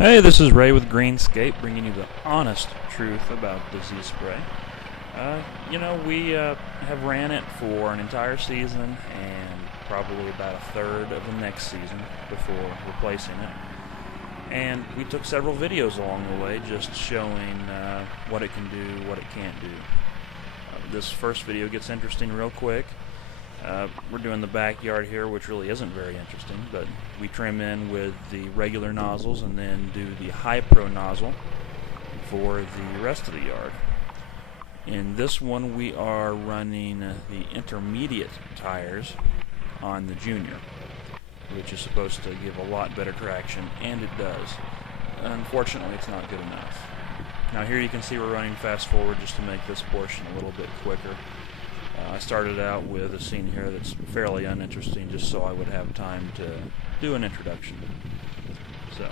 Hey, this is Ray with Greenscape, bringing you the honest truth about the Z-Spray. We have ran it for an entire season and probably about a third of the next season before replacing it. And we took several videos along the way just showing what it can do, what it can't do. This first video gets interesting real quick. We're doing the backyard here, which really isn't very interesting, but we trim in with the regular nozzles and then do the high pro nozzle for the rest of the yard. In this one we are running the intermediate tires on the Junior, which is supposed to give a lot better traction, and it does. Unfortunately, it's not good enough. Now here you can see we're running fast forward just to make this portion a little bit quicker. I started out with a scene here that's fairly uninteresting just so I would have time to do an introduction. So,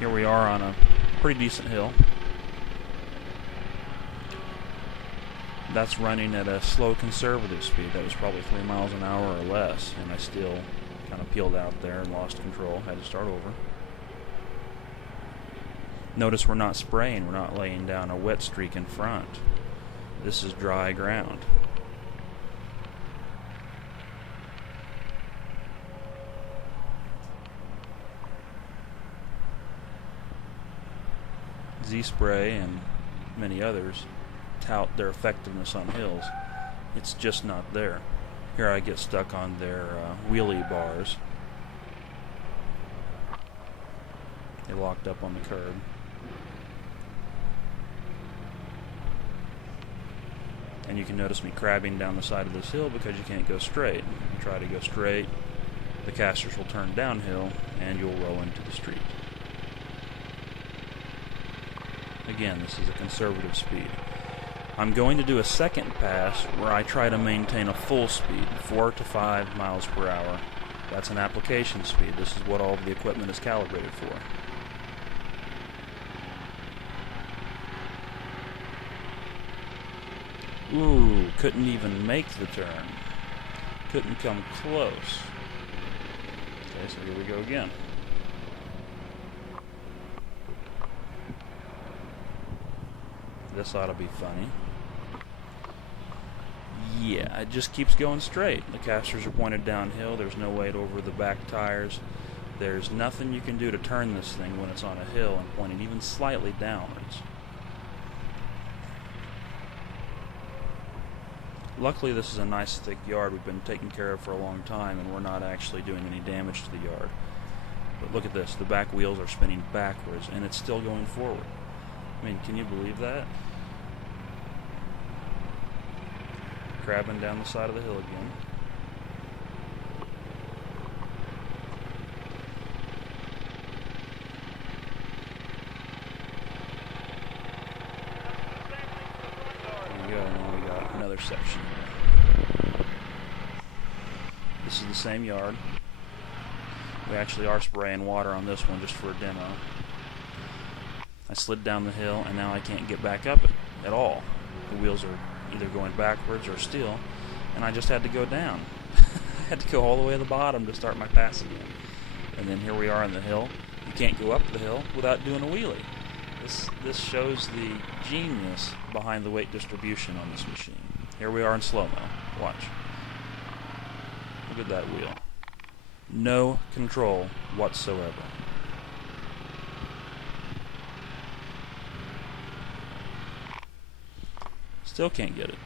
here we are on a pretty decent hill. That's running at a slow conservative speed. That was probably 3 miles an hour or less, and I still kind of peeled out there and lost control. Had to start over. Notice we're not spraying, we're not laying down a wet streak in front. This is dry ground. Zspray and many others tout their effectiveness on hills. It's just not there. Here I get stuck on their wheelie bars. They locked up on the curb. And you can notice me crabbing down the side of this hill because you can't go straight. If you try to go straight, the casters will turn downhill and you'll roll into the street. Again, this is a conservative speed. I'm going to do a second pass where I try to maintain a full speed, 4 to 5 miles per hour. That's an application speed. This is what all of the equipment is calibrated for. Ooh, couldn't even make the turn. Couldn't come close. Okay, so here we go again. This ought to be funny. Yeah, it just keeps going straight. The casters are pointed downhill. There's no weight over the back tires. There's nothing you can do to turn this thing when it's on a hill and pointing even slightly downwards. Luckily, this is a nice thick yard we've been taking care of for a long time, and we're not actually doing any damage to the yard. But look at this, the back wheels are spinning backwards, and it's still going forward. I mean, can you believe that? Crabbing down the side of the hill again. Another section. This is the same yard. We actually are spraying water on this one just for a demo. I slid down the hill and now I can't get back up at all. The wheels are either going backwards or still, and I just had to go down. I had to go all the way to the bottom to start my pass again. And then here we are on the hill. You can't go up the hill without doing a wheelie. This shows the genius behind the weight distribution on this machine. Here we are in slow-mo. Watch. Look at that wheel. No control whatsoever. Still can't get it.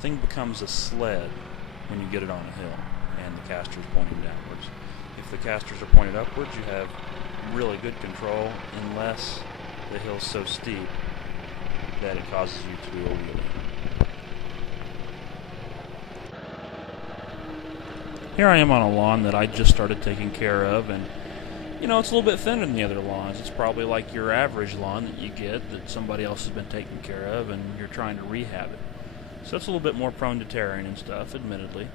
Thing becomes a sled when you get it on a hill and the caster's pointing downwards. If the casters are pointed upwards, you have really good control unless the hill's so steep that it causes you to do a wheelie. Here I am on a lawn that I just started taking care of, and you know, it's a little bit thinner than the other lawns. It's probably like your average lawn that you get that somebody else has been taking care of and you're trying to rehab it. So it's a little bit more prone to tearing and stuff, admittedly.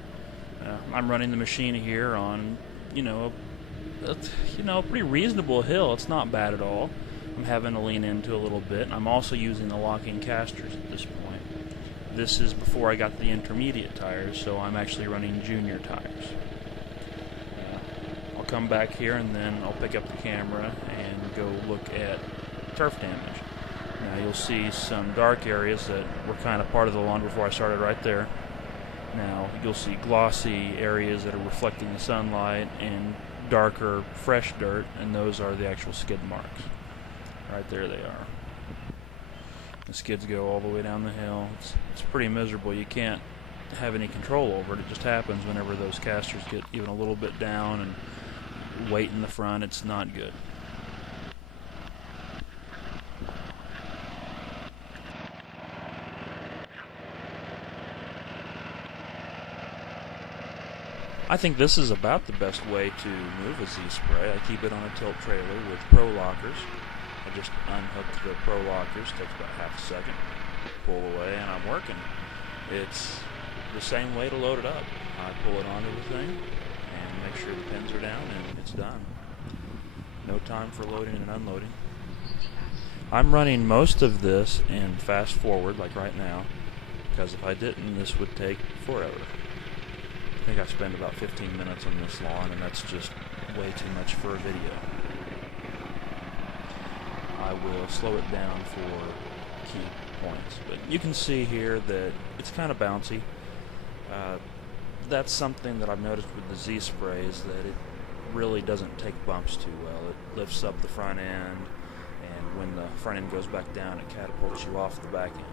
I'm running the machine here on, a pretty reasonable hill. It's not bad at all. I'm having to lean into a little bit. I'm also using the locking casters at this point. This is before I got the intermediate tires, so I'm actually running junior tires. I'll come back here and then I'll pick up the camera and go look at turf damage. Now you'll see some dark areas that were kind of part of the lawn before I started right there. Now you'll see glossy areas that are reflecting the sunlight and darker fresh dirt, and those are the actual skid marks. Right there they are. The skids go all the way down the hill. It's pretty miserable. You can't have any control over it. It just happens whenever those casters get even a little bit down and weight in the front. It's not good. I think this is about the best way to move a Z-Spray. I keep it on a tilt trailer with pro lockers. I just unhook the pro lockers, takes about half a second, pull away, and I'm working. It's the same way to load it up. I pull it onto the thing and make sure the pins are down, and it's done. No time for loading and unloading. I'm running most of this in fast forward, like right now, because if I didn't, this would take forever. I think I spend about 15 minutes on this lawn, and that's just way too much for a video. I will slow it down for key points. But you can see here that it's kind of bouncy. That's something that I've noticed with the Z-Spray, is that it really doesn't take bumps too well. It lifts up the front end, and when the front end goes back down, it catapults you off the back end.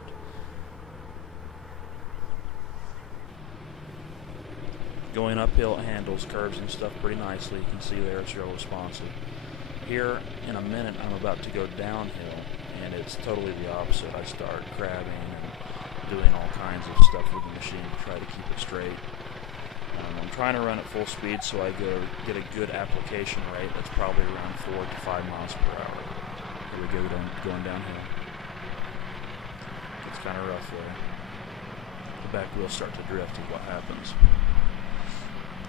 Going uphill, it handles curves and stuff pretty nicely. You can see there it's real responsive. Here, in a minute, I'm about to go downhill, and it's totally the opposite. I start crabbing and doing all kinds of stuff with the machine to try to keep it straight. I'm trying to run at full speed so I get a good application rate. That's probably around 4 to 5 miles per hour. Here we go, going downhill. It's kind of rough there. The back wheels start to drift is what happens.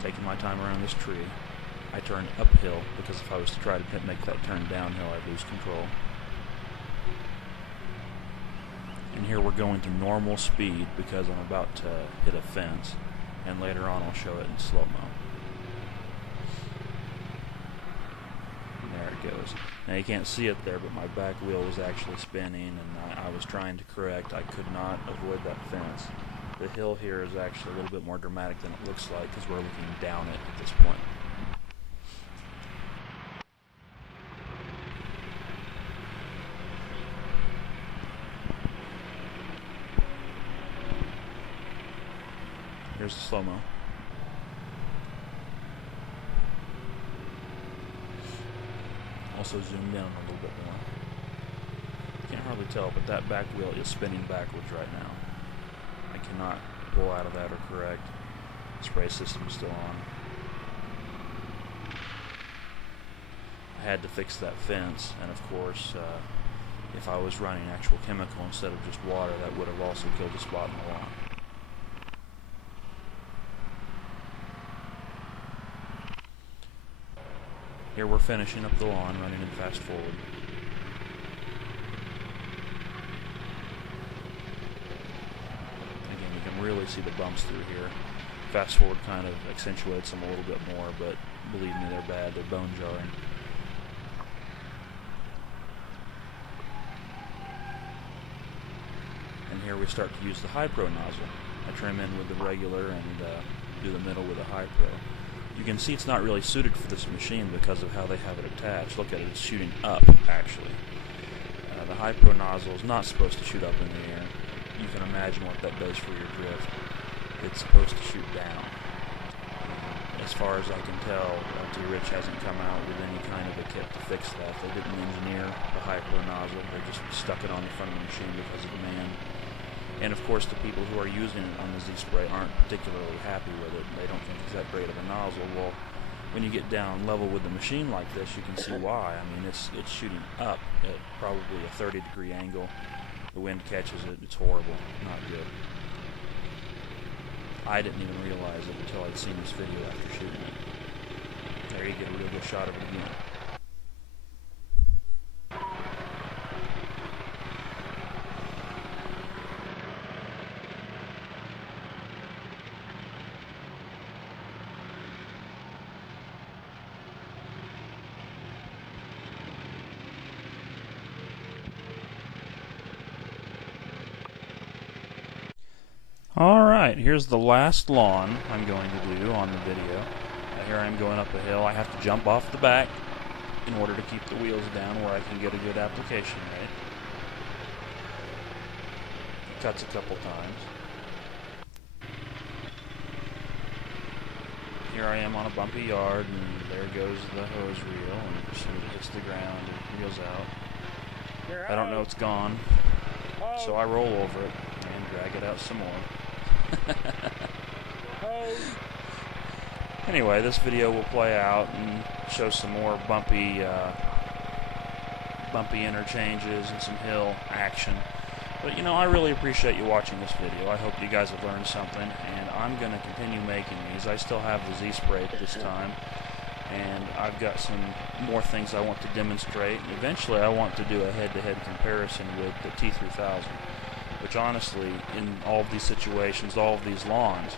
Taking my time around this tree. I turn uphill because if I was to try to make that turn downhill, I'd lose control. And here we're going to normal speed because I'm about to hit a fence, and later on I'll show it in slow-mo. There it goes. Now you can't see it there, but my back wheel was actually spinning, and I was trying to correct. I could not avoid that fence. The hill here is actually a little bit more dramatic than it looks like because we're looking down it at this point. Here's the slow-mo. Also zoom down a little bit more. Can't hardly tell, but that back wheel is spinning backwards right now. I cannot pull out of that or correct. The spray system is still on. I had to fix that fence, and of course, if I was running actual chemical instead of just water, that would have also killed the spot in the lawn. Here we're finishing up the lawn, running in fast forward. Again, you can really see the bumps through here. Fast forward kind of accentuates them a little bit more, but believe me, they're bad. They're bone jarring. And here we start to use the High Pro nozzle. I trim in with the regular and do the middle with the High Pro. You can see it's not really suited for this machine because of how they have it attached. Look at it, it's shooting up, actually. The High Pro nozzle is not supposed to shoot up in the air. You can imagine what that does for your drift. It's supposed to shoot down. As far as I can tell, Rich hasn't come out with any kind of a kit to fix that. They didn't engineer the High Pro nozzle. They just stuck it on the front of the machine because of demand. And of course, the people who are using it on the Z-Spray aren't particularly happy with it. They don't think it's that great of a nozzle. Well, when you get down level with the machine like this, you can see why. I mean, it's shooting up at probably a 30-degree angle. The wind catches it. It's horrible. Not good. I didn't even realize it until I'd seen this video after shooting it. There you get a real good shot of it again. Alright, here's the last lawn I'm going to do on the video. Here I am going up a hill. I have to jump off the back in order to keep the wheels down where I can get a good application made. It cuts a couple times. Here I am on a bumpy yard, and there goes the hose reel, and as soon as it hits the ground, it reels out. I don't know it's gone, so I roll over it and drag it out some more. Anyway, this video will play out and show some more bumpy interchanges and some hill action. But, you know, I really appreciate you watching this video. I hope you guys have learned something, and I'm going to continue making these. I still have the Z-Spray this time, and I've got some more things I want to demonstrate. And eventually, I want to do a head-to-head comparison with the T3000, which honestly, in all of these situations, all of these lawns,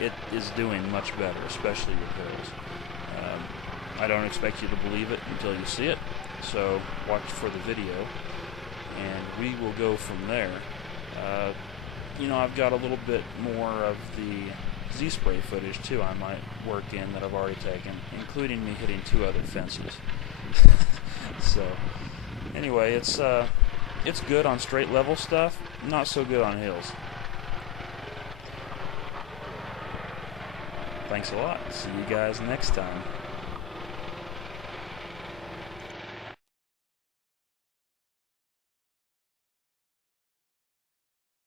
it is doing much better, especially with hills. I don't expect you to believe it until you see it, so watch for the video, and we will go from there. You know, I've got a little bit more of the Z-Spray footage, too, I might work in that I've already taken, including me hitting 2 other fences. So, anyway, it's good on straight level stuff, not so good on hills. Thanks a lot. See you guys next time.